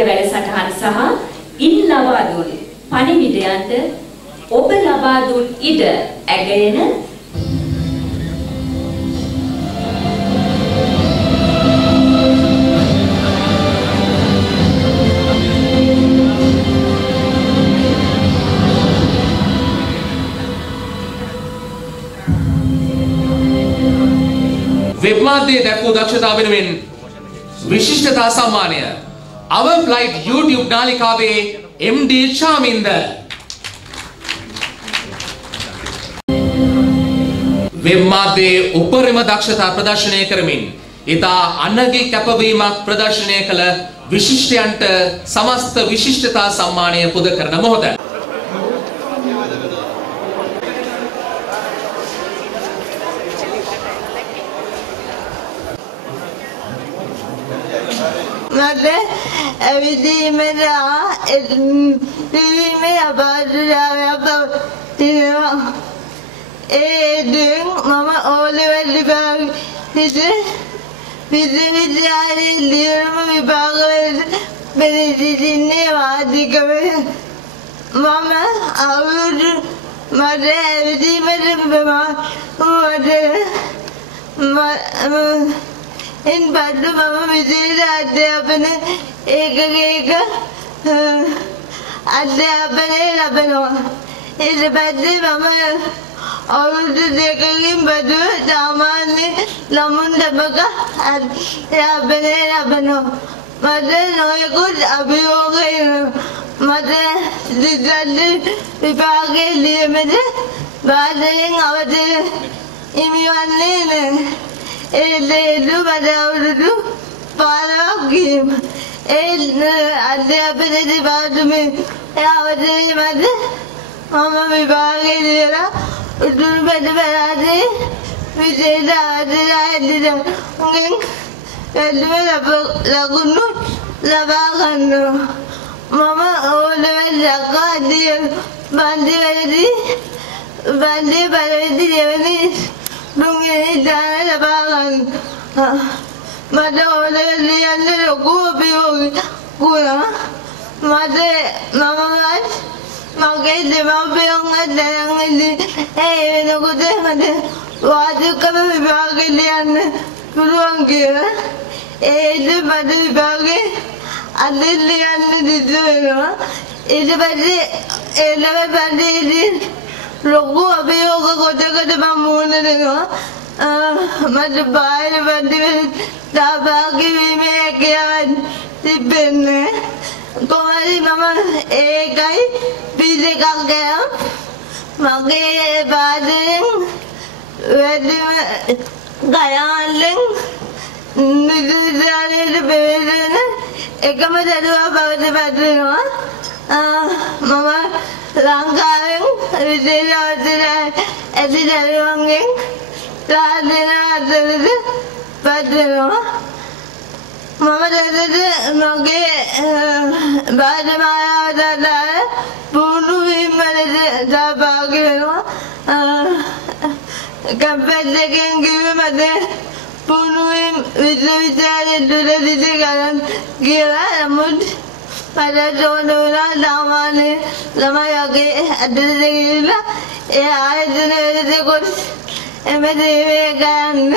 වාද්‍ය වැඩසටහන සහ ඉන් ලබා දුන් පණිවිඩයන්ට ඔබ ලබා දුන් ඉඩ ඇගයන වෙබ් මාධ්‍යයේ දැක්වූ දක්ෂතාව වෙනුවෙන් විශිෂ්ටතා සම්මානය Our Flight YouTube නාලිකාවේ MD ශාමින්ද වෙබ් මාධ්‍යයේ උපරිම දක්ෂතා ප්‍රදර්ශනය කරමින් ඉතා අනගි කැපවීමක් ප්‍රදර්ශනය කළ විශිෂ්ටයන්ට සමස්ත විශිෂ්ටතා සම්මානය පුද කරන මොහොත මට ඇවිදීමට පිරීමේ අපහසුතාවයක් තියෙනවා. ඒකෙන් මම ඕලෙවල් විභාග විද්‍යාලයේ ලියන විභාග වලට බෙදී සිටින්නේ වාදිකවේ මම අවුරුදු මට ඇවිදීමට in බඩු මම විශේෂ අධ්‍යාපන ඒකකයක අධ්‍යාපනය ලබනවා. ඊට පස්සේ මම අවුරුදු දෙකකින් බඩු සාමාන්‍ය ළමුන් දෙපක අධ්‍යාපනය ලබනවා. මට නොයෙකුත් අභියෝග එනවා. මට දිගට විභාගයේ ලියමද බාධයෙන් අවධිය හිමිවන්නේ නැහැ. ඒලේදු බඩවුරුදු පාරක් ගියම අධ්‍යාපනයේ දෙපාර්තමේ අවධිය මත මම විභාගයේ ලියලා උතුරු බඩ පළාතේ විශේෂ ආධාරය උගෙන් ලකුණු ලබා ගන්නවා. මම ඕලෙවල් ලකාදී බන්දිවලදී පළවෙනි දෙවෙනි දුන්නේ දාන ලබා ගන්න. මට ඕලෙවල් ලියන්න ලොකු අභියෝගයක් වුණා. මමවත් මගේ දෙමාපියන්වත් දැනන් ඉන්නේ ඒ වෙනකොට මට වාචිකම විභාගෙ ලියන්න පුළුවන් කියලා. ඒත් මට විභාගේ අදින් ලියන්න සිද්ධ වෙනවා. ඊට පස්සේ ඒ ලෙවල් පන්තියේදී ලොකු අභියෝග කොටකට මම මුහුණ දෙනවා. මට බාහිර පන්තිවල සහභාගී වීමේ හැකියාවක් තිබෙන්නේ කොහොමද මම ඒකයි පිළිගක් ගියා. මගේ බාහිරින් වැඩිම ගයාන්ලෙන් නිදිදාරේ බෙහෙරන එකම දරුවා බවට පත් වෙනවා. මම ලංකාවෙන් විදේශ අවසරය ඇති දරුවන්ගෙන් සාධන අතරද පත් වෙනවා. මම දැනට මගේ බාධමායාවදාර පුහුණු වීම වලට සහභාගී වෙනවා. කම්පැනි දෙකෙන් කිව්වේ මට පුහුණු වීම විශ්වවිද්‍යාලයේ දුරදිග ගණන් කියලා. නමුත් මට ඕන වුණා සාමාන්‍ය ළමයිගේ අදට ගිහිල්ලා ඒ ආයතන වලට කොට එමෙදේ ගන්න.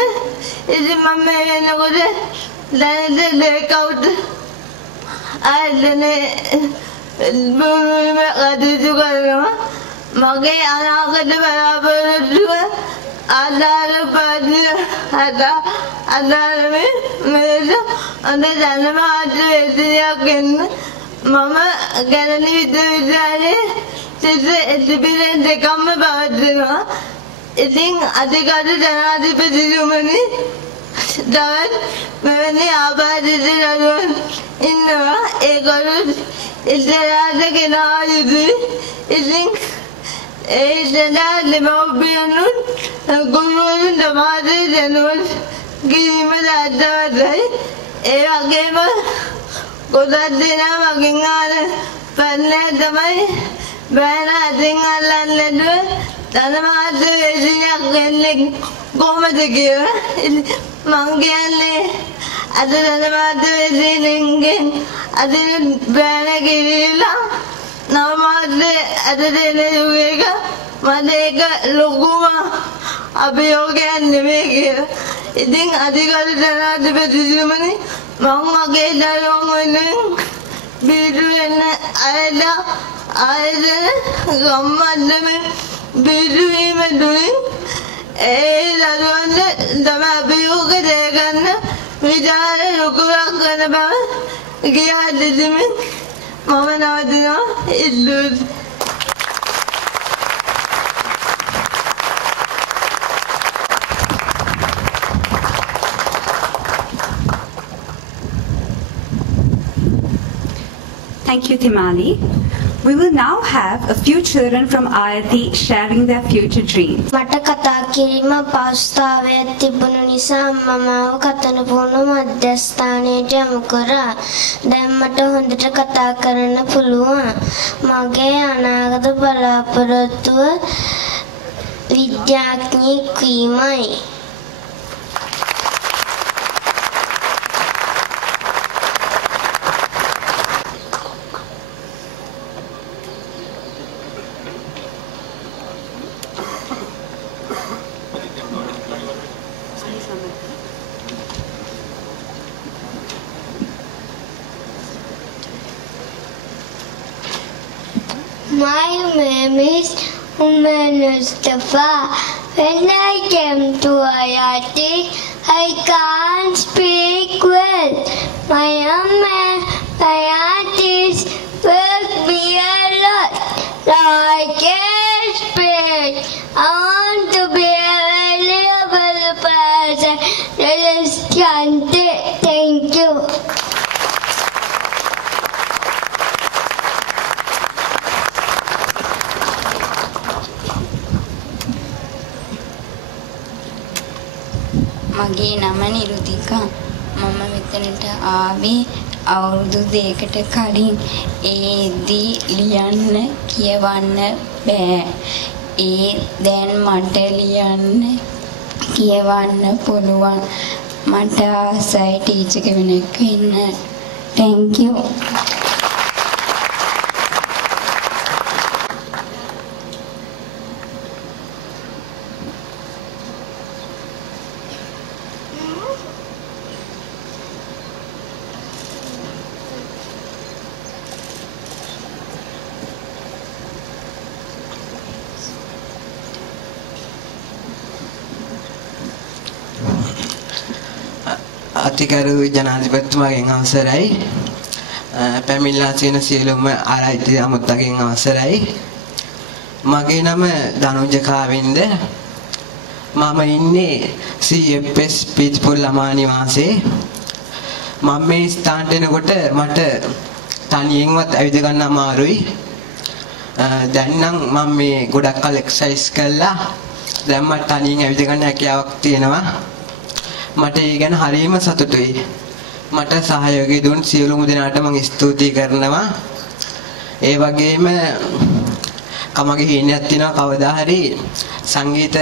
ඉතින් මම එනකොට දැනට දෙකවුත් ආයතනේ බුරුම කටයුතු කරනවා. මගේ අනාගත බලාපොරොත්තුව ආධාර පාඩු ආධාරමේ මේක අද ජනමාධ්‍ය වේදිකාවක් එන්න මම ගැලණි විශ්වවිද්‍යාලයේ සිට දෙකම පවත්වනවා. ඉතින් අධිකරු ජනාධිපතිතුමනි තවත් මෙවැනි ආබාධිත දරුවන් ඉන්නවා. ඒගොල්ලෝ ඉස්සරහට ගෙනා යුතුයි. ඉතින් ඒ සඳහා දෙමව්පියනුත් ගුරුවරුන් සමාජය දැනුවත් කිරීම අත්‍යවශ්‍යයි. ඒ වගේම ගොඩක් දෙනා මගෙන් අහන ප්‍රශ්නය තමයි බෑන අතින් අල්ලන්න නැතුව ධනමාධ්‍ය වේදිකාවක් වෙන්නේ කොහොමද කියලා. මං කියන්නේ අද ධනමාත වෙසිනෙන්ගෙන් අදින බෑන කිරිලා නව මාසේ අද දෙන යුගයක මට ඒක ලොකුම අභියෝගයක් නෙමෙයි කියලා. ඉතින් අධිකාර ජනාධිපතිතුමනි මම මගේ දරුවන් වෙනුවෙන් බීඩු වෙන අයද ආයතන ගම්මන්දම බීඩු වීම දුරින් ඒ දරුවන්ට තම අභියෝග දෙගන්න විචාර ලොකුවක් කරන බව කියා දෙමින් මම නවතිනවා ඉල්ලුයි. Thank you, Thimali. We will now have a few children from Ayati sharing their future dreams. මට කතා කිරීම පෞස්තාවයක් තිබුණ නිසා මම කතන පුහුණු මධ්‍යස්ථානයට යොමු කරා. දැන් මට හොඳට කතා කරන්න පුළුවන්. මගේ අනාගත බලාපොරොත්තුව විද්‍යාඥයෙක් වීමයි. My name is Umar Mustafa. When I came to IIT, I can't speak well. My aunties work me a lot. I can't speak. I want to be a valuable person. That is Shanti. Thank you. මගේ නම නිරුතිකා. මම මෙතනට ආවේ අවුරුදු දෙකකට කලින්. ඒදී ලියන්න කියවන්න බෑ. දැන් මට ලියන්න කියවන්න පුළුවන්. මට ආසයි ටීචර් කෙනෙක් වෙන්න. Thank you. අතිගරු ජනාධිපතිතුමාගෙන් අවසරයි. පැමිණලා තියෙන සියලුම ආරාධිත අමුත්තගෙන් අවසරයි. මගේ නම දනුජ කාවින්ද. මම ඉන්නේ CFS පිටපොල් ළමා නිවාසයේ. මම මේ ස්ථානට එනකොට මට තනියෙන්වත් ඇවිද ගන්න අමාරුයි. දැන් නම් මම මේ ගොඩක් කල් එක්සර්සයිස් කළා. දැන් මට තනියෙන් ඇවිද ගන්න හැකියාවක් තියෙනවා. මට ඒ ගැන හරියම සතුටුයි. මට සහයෝගය දුන් සියලුම දෙනාට මම ස්තුති කරනවා. ඒ වගේම කමගේ හිණයක් තියෙනවා කවදා හරි සංගීත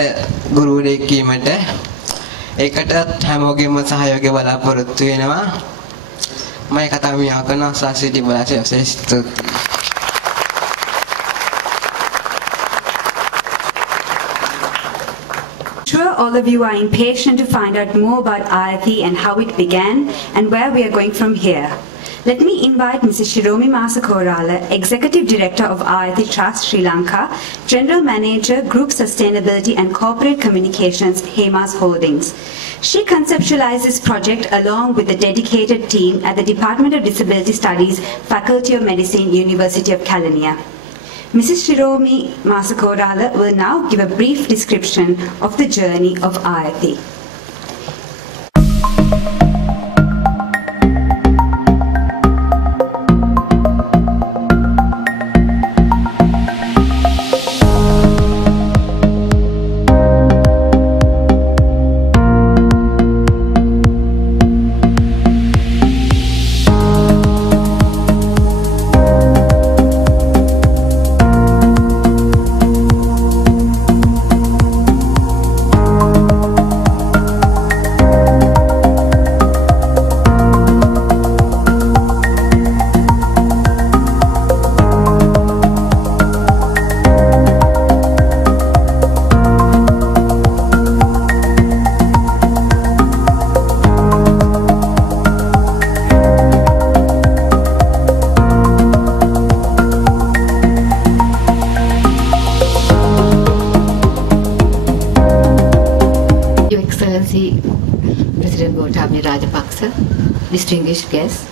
ගුරුවරයෙක් වීමට. ඒකට හැමෝගෙම සහයෝගය බලාපොරොත්තු වෙනවා. මම කතාව මියා කරනවා සාසිටි බලාපොරොත්තු ස්තුති. Sure, all of you are impatient to find out more about Ayati and how it began and where we are going from here. Let me invite Mrs. Shiromi Masakorala, Executive Director of Ayati Trust Sri Lanka, General Manager, Group Sustainability and Corporate Communications, Hemas Holdings. She conceptualized this project along with a dedicated team at the Department of Disability Studies, Faculty of Medicine, University of Kelaniya. Mrs. Shiromi Masakorala will now give a brief description of the journey of Ayati. Professor, distinguished guests,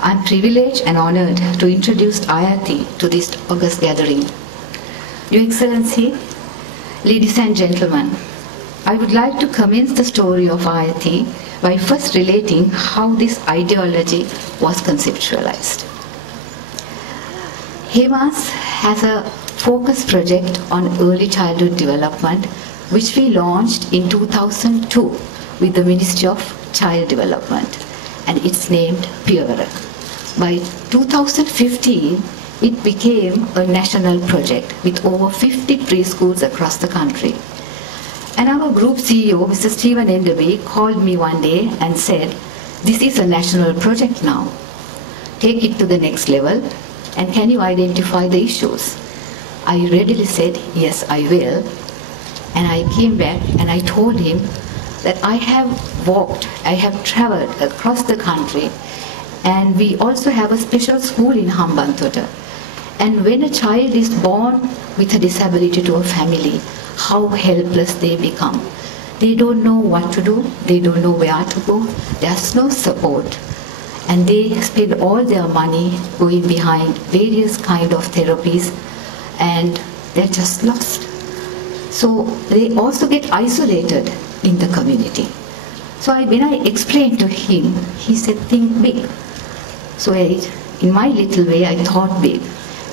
I'm privileged and honored to introduce IIT to this august gathering. Your Excellency, ladies and gentlemen, I would like to commence the story of IIT by first relating how this ideology was conceptualized. HEMAS has a focus project on early childhood development which we launched in 2002 with the Ministry of Child Development, and it's named PURE. By 2015, it became a national project with over 50 preschools across the country. And our group CEO, Mr. Stephen Enderby, called me one day and said, "This is a national project now. Take it to the next level, and can you identify the issues?" I readily said, "Yes, I will." And I came back and I told him that I have traveled across the country, and we also have a special school in Hambantota. And when a child is born with a disability to a family, how helpless they become. They don't know what to do, they don't know where to go, there's no support. And they spend all their money going behind various kind of therapies, and they're just lost. So they also get isolated in the community. So when I explained to him, he said, "Think big." So in my little way, I thought big.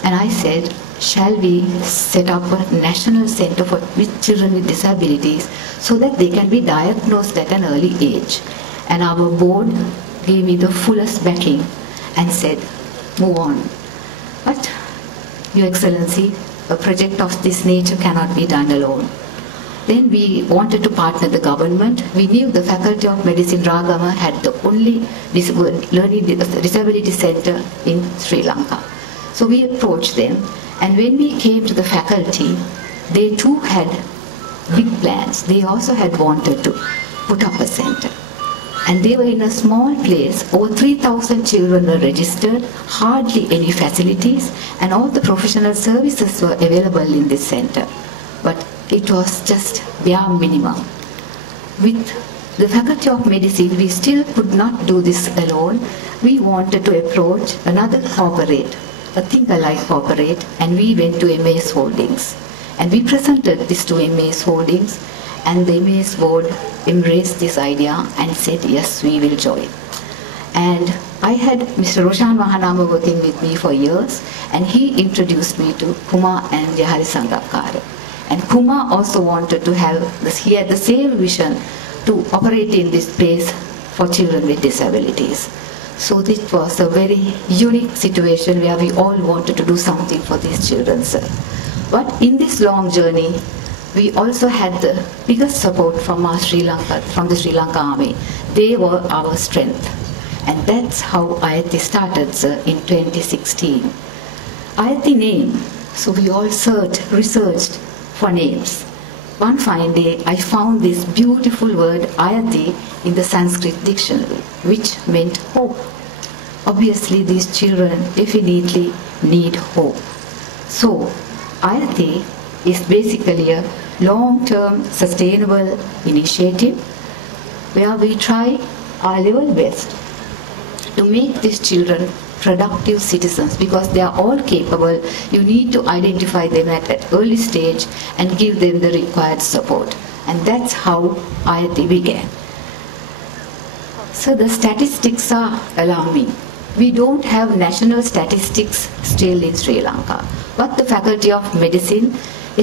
And I said, "Shall we set up a national center for children with disabilities so that they can be diagnosed at an early age?" And our board gave me the fullest backing and said, "Move on." But, Your Excellency, a project of this nature cannot be done alone. Then we wanted to partner the government. We knew the Faculty of Medicine Ragama had the only learning disability center in Sri Lanka. So we approached them, and when we came to the faculty, they too had big plans. They also had wanted to put up a center. And they were in a small place. Over 3,000 children were registered, hardly any facilities, and all the professional services were available in this center. But it was just bare minimum. With the Faculty of Medicine, we still could not do this alone. We wanted to approach another corporate, a think-alike corporate, and we went to MAS Holdings. And we presented this to MAS Holdings, and the MAS board embraced this idea and said, "Yes, we will join." And I had Mr. Roshan Mahanama working with me for years, and he introduced me to Kumar and Jahari Sangakkara. And Kumar also wanted to have this, he had the same vision to operate in this space for children with disabilities. So this was a very unique situation where we all wanted to do something for these children, sir. But in this long journey, we also had the biggest support from the Sri Lanka Army. They were our strength. And that's how IIT started, sir, in 2016. IIT name, so we all researched for names. One fine day, I found this beautiful word IIT in the Sanskrit dictionary, which meant hope. Obviously, these children definitely need hope. So, IIT is basically a long-term sustainable initiative where we try our level best to make these children productive citizens, because they are all capable. You need to identify them at an early stage and give them the required support. And that's how IIT began. So the statistics are alarming. We don't have national statistics still in Sri Lanka, but the Faculty of Medicine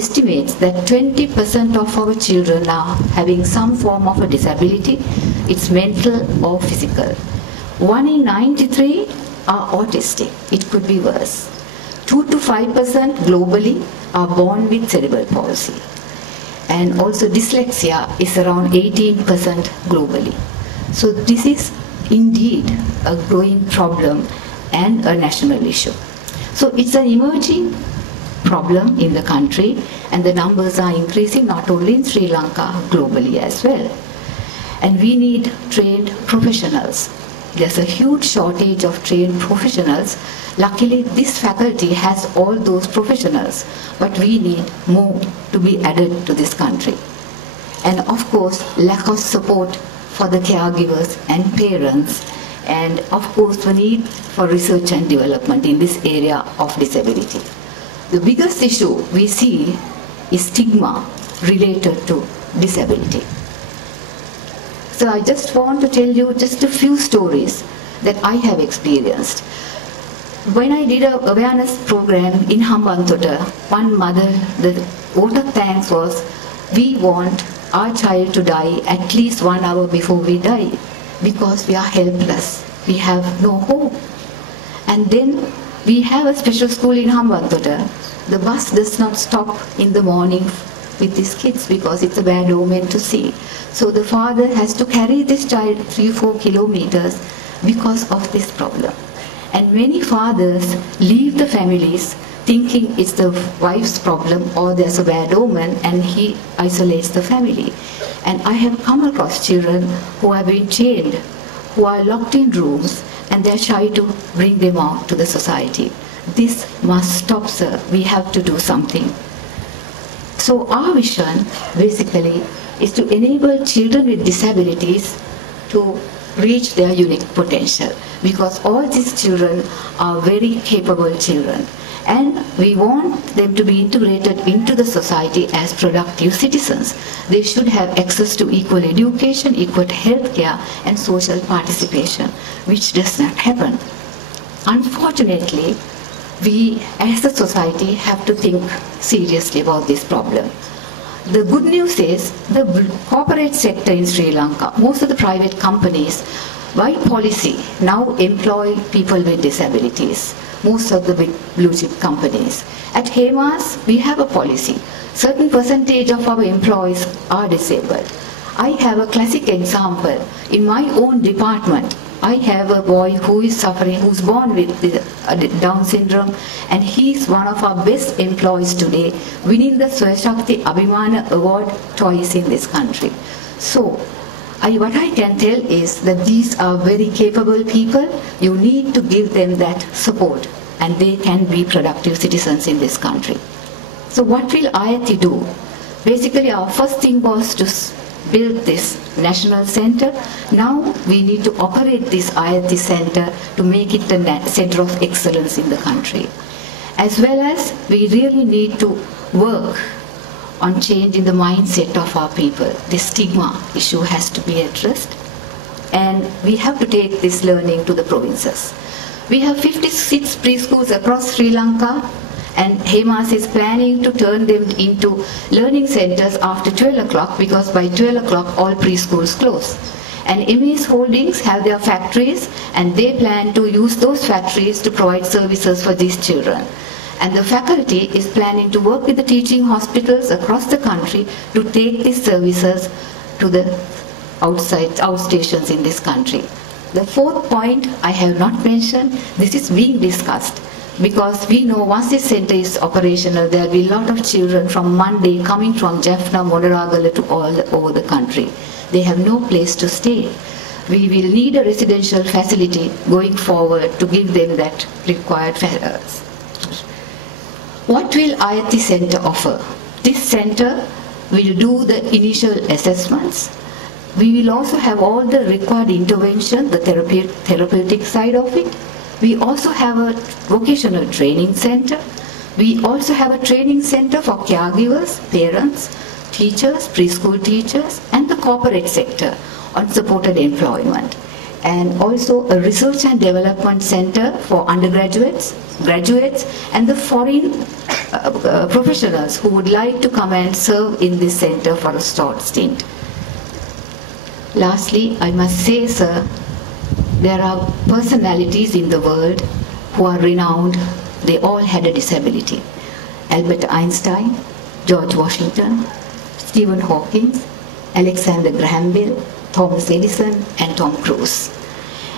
estimates that 20% of our children are having some form of a disability. It's mental or physical. 1 in 93 are autistic. It could be worse. 2 to 5% globally are born with cerebral palsy. And also dyslexia is around 18% globally. So this is indeed a growing problem and a national issue. So it's an emerging problem in the country, and the numbers are increasing not only in Sri Lanka, globally as well. And we need trained professionals. There's a huge shortage of trained professionals. Luckily, this faculty has all those professionals, but we need more to be added to this country. And of course, lack of support for the caregivers and parents, and of course the need for research and development in this area of disability. The biggest issue we see is stigma related to disability. So I just want to tell you just a few stories that I have experienced. When I did an awareness program in Hambantota, one mother, the vote of thanks was, we want our child to die at least 1 hour before we die, because we are helpless, we have no hope. And then we have a special school in Hambantota. The bus does not stop in the morning with these kids because it's a bad omen to see. So the father has to carry this child 3-4 kilometers because of this problem. And many fathers leave the families thinking it's the wife's problem or there's a bad omen, and he isolates the family. And I have come across children who have been chained, who are locked in rooms, and they're shy to bring them out to the society. This must stop, sir. We have to do something. So our vision basically is to enable children with disabilities to reach their unique potential, because all these children are very capable children, and we want them to be integrated into the society as productive citizens. They should have access to equal education, equal health care, and social participation, which does not happen. Unfortunately, we as a society have to think seriously about this problem. The good news is the corporate sector in Sri Lanka, most of the private companies, by policy, now employ people with disabilities. Most of the big blue chip companies. At HEMAS, we have a policy. Certain percentage of our employees are disabled. I have a classic example. In my own department, I have a boy who is suffering, who's born with Down syndrome, and he's one of our best employees today, winning the Swashakti Abhimana Award twice in this country. So, what I can tell is that these are very capable people. You need to give them that support, and they can be productive citizens in this country. So what will IIT do? Basically, our first thing was to build this national center. Now we need to operate this IIT center to make it a center of excellence in the country. As well as we really need to work on changing the mindset of our people. The stigma issue has to be addressed, and we have to take this learning to the provinces. We have 56 preschools across Sri Lanka, and HEMAS is planning to turn them into learning centers after 12 o'clock, because by 12 o'clock all preschools close. And MES Holdings have their factories, and they plan to use those factories to provide services for these children. And the faculty is planning to work with the teaching hospitals across the country to take these services to the outstations in this country. The fourth point I have not mentioned, this is being discussed, because we know once this center is operational, there will be a lot of children from Monday coming from Jaffna, Modaragala to all over the country. They have no place to stay. We will need a residential facility going forward to give them that required What will IIT Center offer? This center will do the initial assessments. We will also have all the required intervention, the therapeutic side of it. We also have a vocational training center. We also have a training center for caregivers, parents, teachers, preschool teachers, and the corporate sector on supported employment. And also a research and development center for undergraduates, graduates, and the foreign professionals who would like to come and serve in this center for a short stint. Lastly, I must say, sir, there are personalities in the world who are renowned. They all had a disability. Albert Einstein, George Washington, Stephen Hawking, Alexander Graham Bell, Thomas Edison, and Tom Cruise.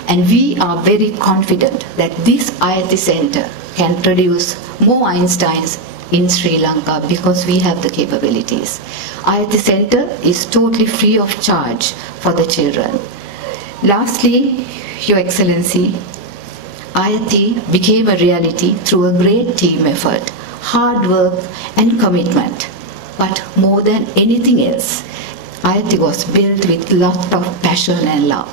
And we are very confident that this IIT Center can produce more Einsteins in Sri Lanka because we have the capabilities. IIT Center is totally free of charge for the children. Lastly, Your Excellency, IIT became a reality through a great team effort, hard work and commitment. But more than anything else, IIT was built with lot of passion and love.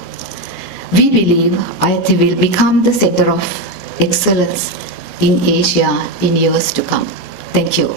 We believe IIT will become the center of excellence in Asia in years to come. Thank you.